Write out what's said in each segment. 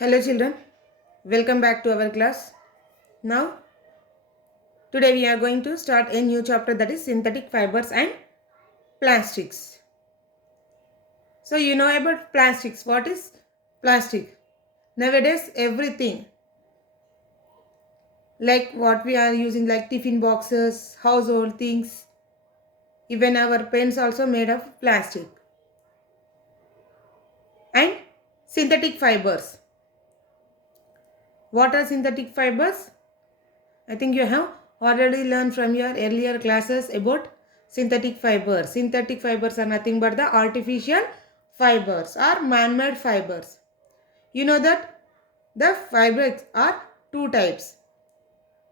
Hello children, welcome back to our class. Now, today we are going to start a new chapter, that is synthetic fibers and plastics. So you know about plastics. What is plastic? Nowadays everything like what we are using, like tiffin boxes, household things, even our pens also made of plastic. And synthetic fibers. What are synthetic fibers? I think you have already learned from your earlier classes about synthetic fibers. Synthetic fibers are nothing but the artificial fibers or man-made fibers. You know that the fibers are two types.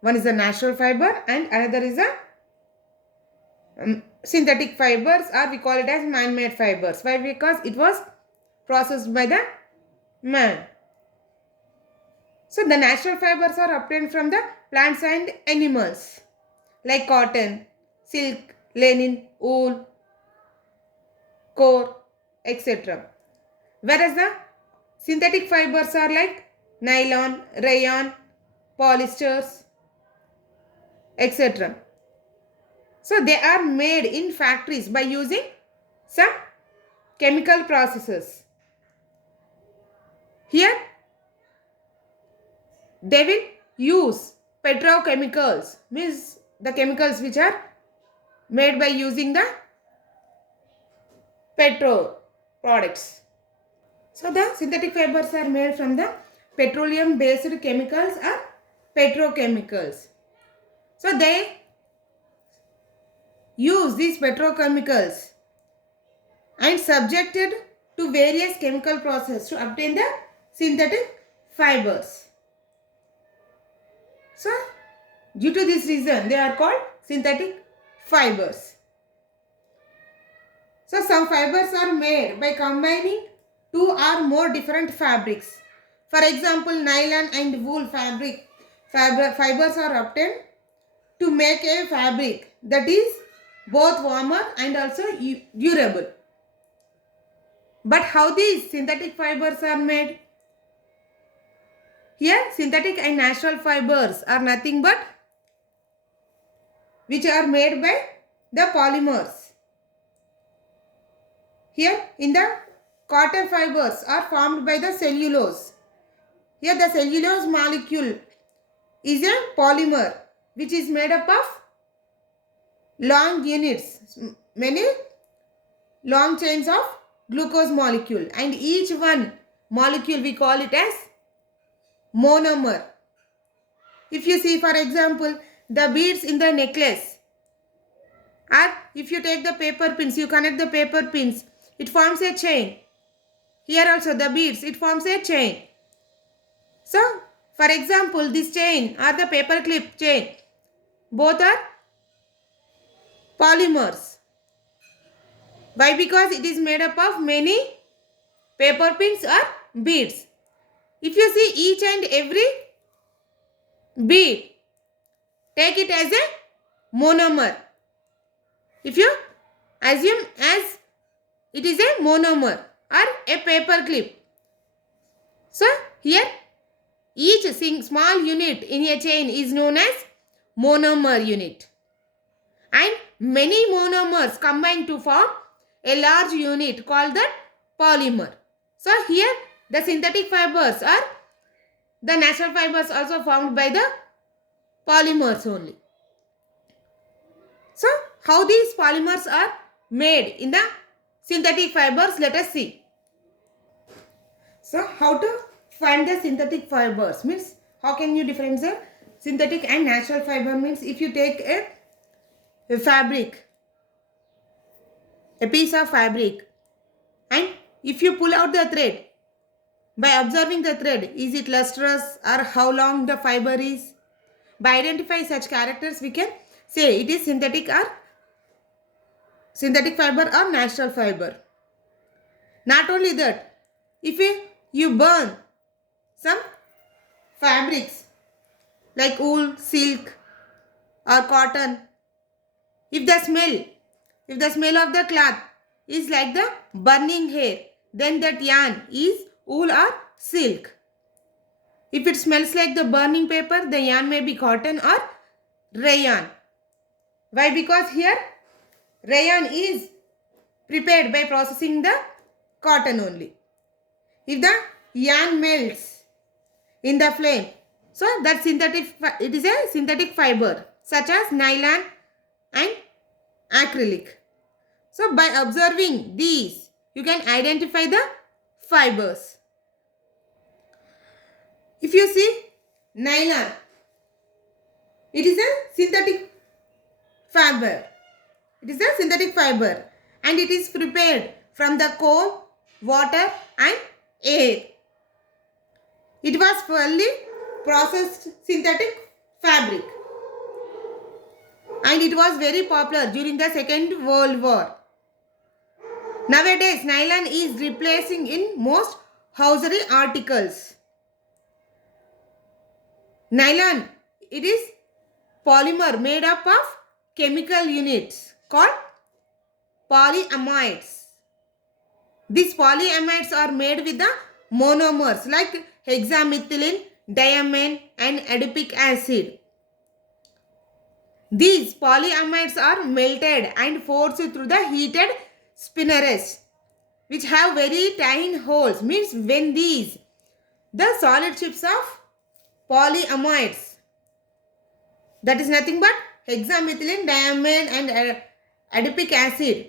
One is a natural fiber and another is a synthetic fibers, or we call it as man-made fibers. Why? Because it was processed by the man. So the natural fibers are obtained from the plants and animals like cotton, silk, linen, wool, core, etc. Whereas the synthetic fibers are like nylon, rayon, polyesters, etc. So they are made in factories by using some chemical processes. Here they will use petrochemicals, means the chemicals which are made by using the petrol products. So the synthetic fibers are made from the petroleum based chemicals or petrochemicals. So they use these petrochemicals and subjected to various chemical processes to obtain the synthetic fibers. So due to this reason they are called synthetic fibers. So some fibers are made by combining two or more different fabrics. For example, nylon and wool fibers are obtained to make a fabric that is both warmer and also durable. But how these synthetic fibers are made? Here synthetic and natural fibers are nothing but which are made by the polymers. Here in the cotton fibers are formed by the cellulose. Here the cellulose molecule is a polymer which is made up of long units, many long chains of glucose molecule, and each one molecule we call it as monomer. If you see, for example, the beads in the necklace, or if you take the paper pins, you connect the paper pins, it forms a chain. Here also the beads, it forms a chain. So, for example, this chain or the paper clip chain, both are polymers. Why? Because it is made up of many paper pins or beads. If you see each and every bead, take it as a monomer. If you assume as it is a monomer or a paper clip. So here each small unit in a chain is known as monomer unit. And many monomers combine to form a large unit called the polymer. So here the synthetic fibers are the natural fibers also formed by the polymers only. So how these polymers are made in the synthetic fibers, let us see. So how to find the synthetic fibers, means how can you differentiate synthetic and natural fiber? Means if you take a fabric, a piece of fabric, and if you pull out the thread, by observing the thread, is it lustrous or how long the fiber is? By identifying such characters, we can say it is synthetic fiber or natural fiber. Not only that, if you burn some fabrics like wool, silk or cotton, if the smell of the cloth is like the burning hair, then that yarn is wool or silk. If it smells like the burning paper, the yarn may be cotton or rayon. Why? Because here rayon is prepared by processing the cotton only. If the yarn melts in the flame, so that it is a synthetic fiber such as nylon and acrylic. So by observing these, you can identify the fibers. If you see nylon, it is a synthetic fiber. It is a synthetic fiber and it is prepared from the coal, water and air. It was fully processed synthetic fabric and it was very popular during the Second World War. Nowadays, nylon is replacing in most hosiery articles. Nylon, it is polymer made up of chemical units called polyamides. These polyamides are made with the monomers like hexamethylene, diamine and adipic acid. These polyamides are melted and forced through the heated spinners which have very tiny holes. Means when the solid chips of polyamides, that is nothing but hexamethylene, diamine and adipic acid,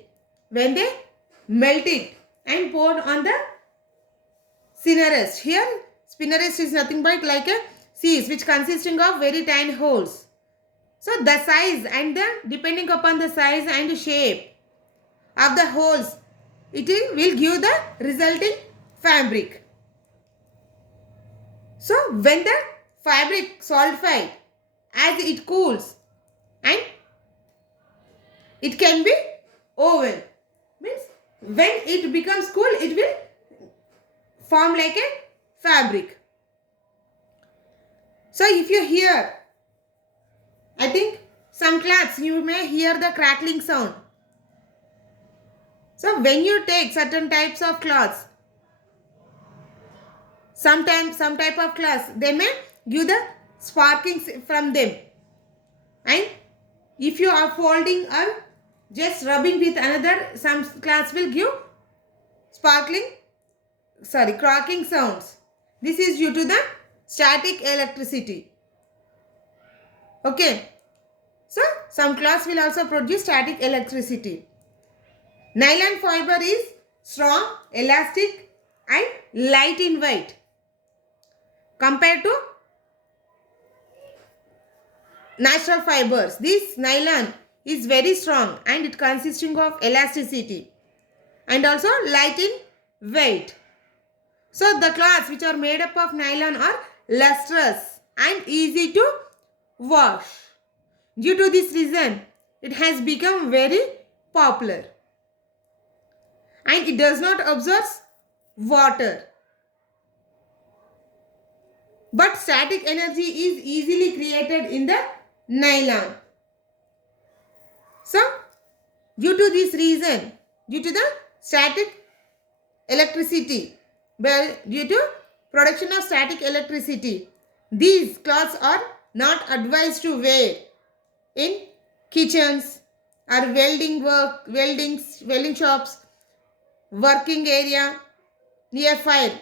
when they melt it and poured on the spinners. Here spinners is nothing but like a seeds which consisting of very tiny holes. So the size and depending upon the size and shape of the holes, it will give the resulting fabric. So when the fabric solidifies, as it cools and it can be woven. Means when it becomes cool, it will form like a fabric. So if you hear, I think some cloths you may hear the crackling sound. So when you take certain types of cloths, sometimes some type of cloths, they may give the sparkings from them. And if you are folding or just rubbing with another, some cloths will give cracking sounds. This is due to the static electricity. Okay. So some cloths will also produce static electricity. Nylon fiber is strong, elastic and light in weight compared to natural fibers. This nylon is very strong and it consisting of elasticity and also light in weight. So the cloths which are made up of nylon are lustrous and easy to wash. Due to this reason, it has become very popular and it does not absorb water. But static energy is easily created in the nylon. So, due to this reason, due to the static electricity, due to production of static electricity, these cloths are not advised to wear in kitchens or welding shops, working area, near fire.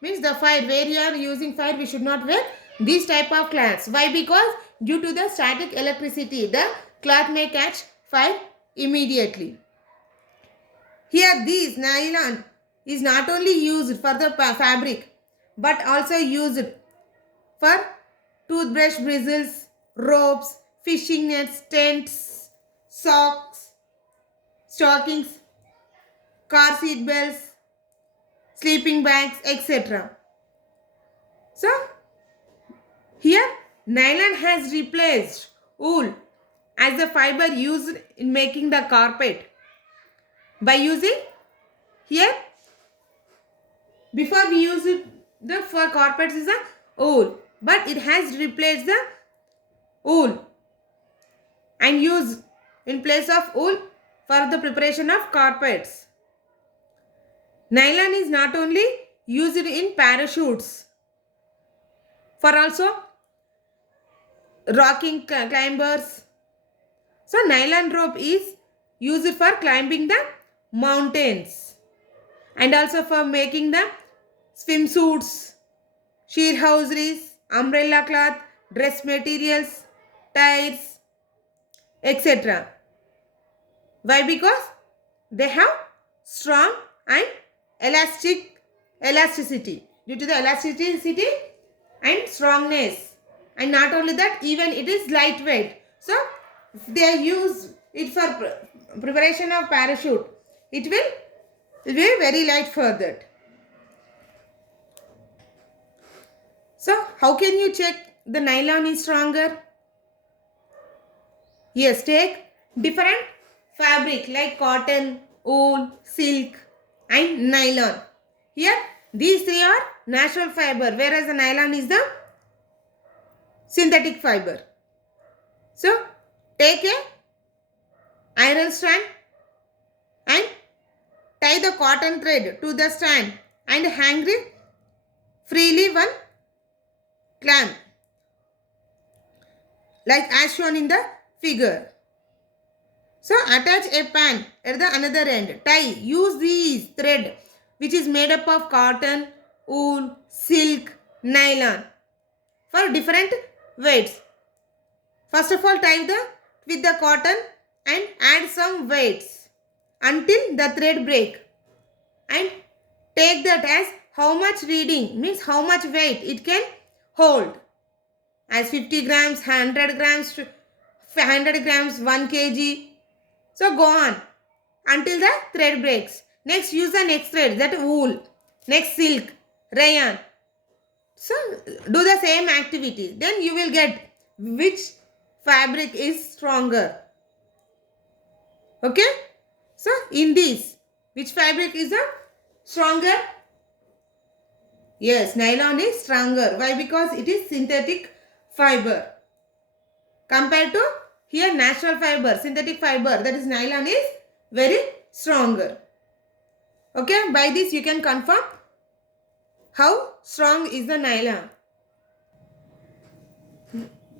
Means the fire, where you are using fire, we should not wear these type of cloths. Why? Because due to the static electricity, the cloth may catch fire immediately. Here this nylon is not only used for the fabric but also used for toothbrush bristles, ropes, fishing nets, tents, socks, stockings, car seat belts, sleeping bags, etc. So, here nylon has replaced wool as the fiber used in making the carpet. By using here, before we used the for carpets is a wool, but it has replaced the wool and used in place of wool for the preparation of carpets. Nylon is not only used in parachutes for also rocking climbers. So nylon rope is used for climbing the mountains and also for making the swimsuits, sheer hosieries, umbrella cloth, dress materials, tires, etc. Why? Because they have strong and elasticity. Due to the elasticity and strongness, and not only that, even it is lightweight. So if they use it for preparation of parachute, it will be very light for that. So how can you check the nylon is stronger? Yes, take different fabric like cotton, wool, silk and nylon. Here these three are natural fiber, whereas the nylon is the synthetic fiber. So take a iron strand and tie the cotton thread to the strand and hang it freely one clamp like as shown in the figure. So attach a pan at the another end. Tie. Use these thread which is made up of cotton, wool, silk, nylon for different weights. First of all, tie with the cotton and add some weights until the thread break, and take that as how much reading, means how much weight it can hold, as 50 grams, 100 grams, 100 grams, 1 kg. So go on until the thread breaks. Next use the next thread, that wool. Next silk, rayon. So do the same activity. Then you will get which fabric is stronger. Okay. So in this, which fabric is the stronger? Yes, nylon is stronger. Why? Because it is synthetic fiber. Compared to here natural fiber, synthetic fiber, that is nylon is very stronger. Okay, by this you can confirm how strong is the nylon.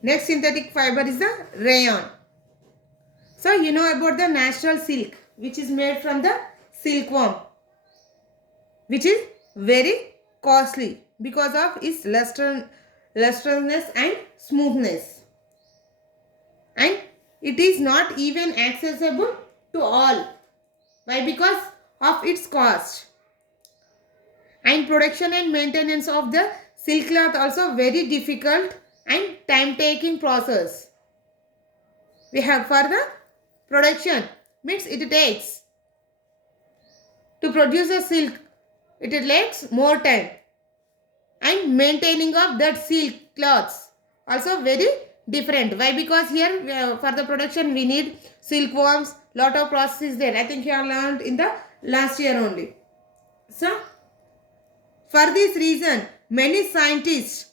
Next synthetic fiber is the rayon. So you know about the natural silk, which is made from the silkworm, which is very costly because of its lustrousness and smoothness. And it is not even accessible to all. Why? Because of its cost. And production and maintenance of the silk cloth also very difficult and time-taking process. We have for the production, means it takes to produce a silk, it takes more time, and maintaining of that silk cloths also very different. Why? Because here for the production we need silkworms, lot of process is there. I think you have learned in the last year only. So for this reason, many scientists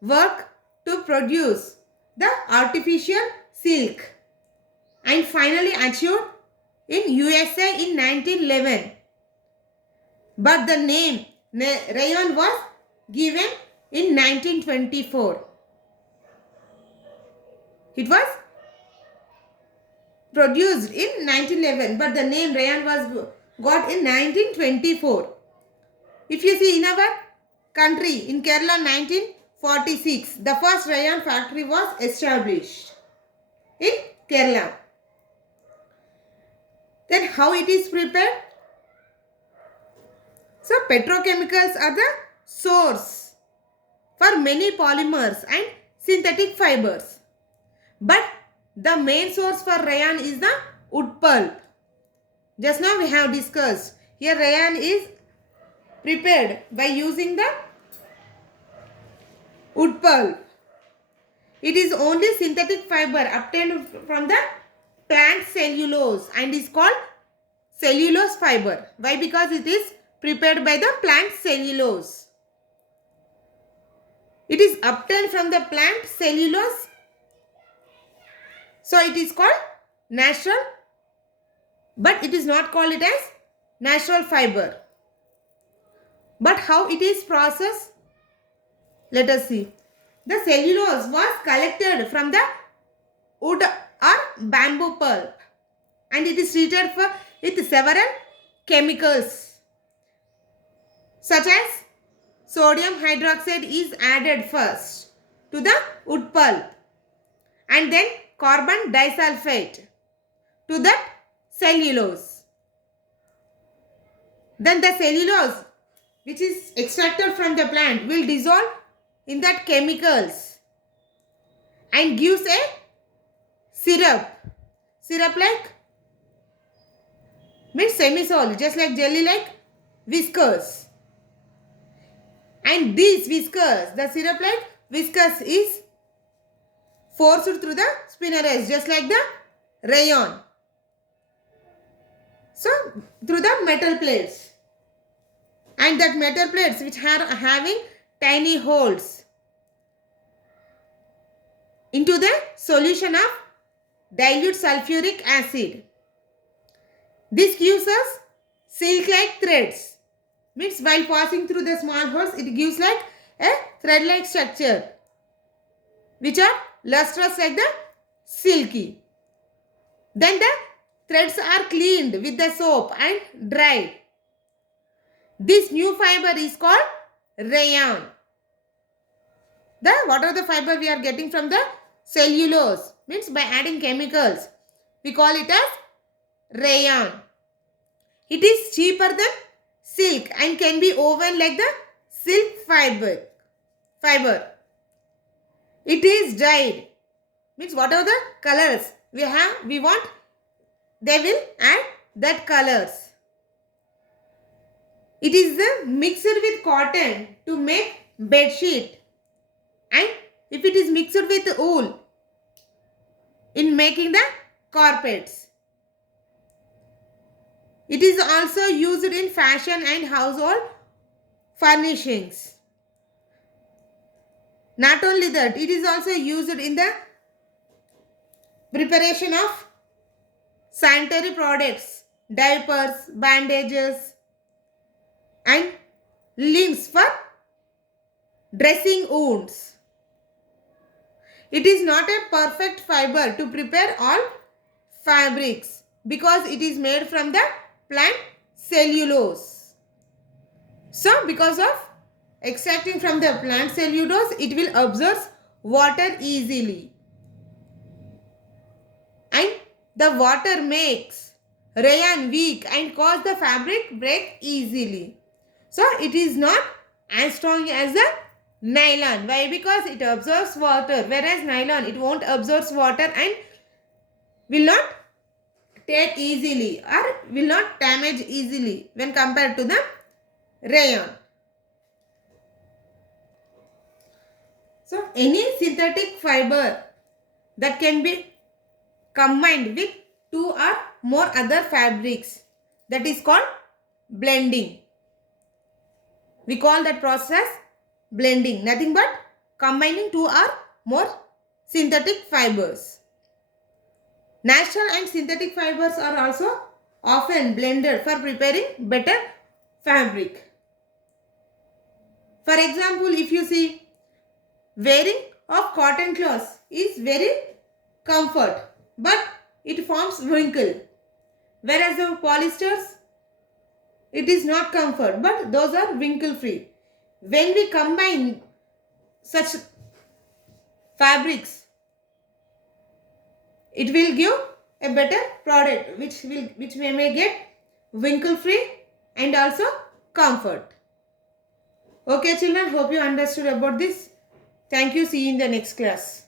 work to produce the artificial silk and finally achieved in USA in 1911. But the name rayon was given in 1924. It was produced in 1911, but the name rayon was got in 1924. If you see in our country, in Kerala 1946, the first rayon factory was established in Kerala. Then how it is prepared? So petrochemicals are the source for many polymers and synthetic fibers. But the main source for rayon is the wood pulp. Just now we have discussed. Here rayon is prepared by using the wood pulp. It is only synthetic fiber obtained from the plant cellulose and is called cellulose fiber. Why? Because it is prepared by the plant cellulose. It is obtained from the plant cellulose. So it is called natural, but it is not called it as natural fiber. But how it is processed? Let us see. The cellulose was collected from the wood or bamboo pulp and it is treated with several chemicals such as sodium hydroxide is added first to the wood pulp and then carbon disulfide to that cellulose. Then the cellulose which is extracted from the plant will dissolve in that chemicals and gives a syrup. Syrup like means semi-solid, just like jelly, like viscous. And these viscous, the syrup like viscous is forced through the spinnerets, just like the rayon. So through the metal plates, and that metal plates which are having tiny holes into the solution of dilute sulfuric acid. This gives us silk-like threads. Means while passing through the small holes, it gives like a thread-like structure, which are lustrous like the silky. Then the threads are cleaned with the soap and dried. This new fiber is called rayon. What are the fiber we are getting from the cellulose? Means by adding chemicals, we call it as rayon. It is cheaper than silk and can be woven like the silk fiber. It is dyed. Means whatever the colors we want, they will add that colors. It is mixed with cotton to make bed sheet, and if it is mixed with wool in making the carpets. It is also used in fashion and household furnishings. Not only that, it is also used in the preparation of sanitary products, diapers, bandages, and links for dressing wounds. It is not a perfect fiber to prepare all fabrics because it is made from the plant cellulose. So because of extracting from the plant cellulose, it will absorb water easily. And the water makes rayon weak and cause the fabric break easily. So it is not as strong as the nylon. Why? Because it absorbs water, whereas nylon, it won't absorb water and will not tear easily or will not damage easily when compared to the rayon. So any synthetic fiber that can be combined with two or more other fabrics, that is called blending. We call that process blending, nothing but combining two or more synthetic fibers. Natural and synthetic fibers are also often blended for preparing better fabric. For example, if you see, wearing of cotton cloths is very comfort, but it forms wrinkle. Whereas the polyesters, it is not comfort, but those are wrinkle free. When we combine such fabrics, it will give a better product which we may get wrinkle free and also comfort. Okay children, hope you understood about this. Thank you. See you in the next class.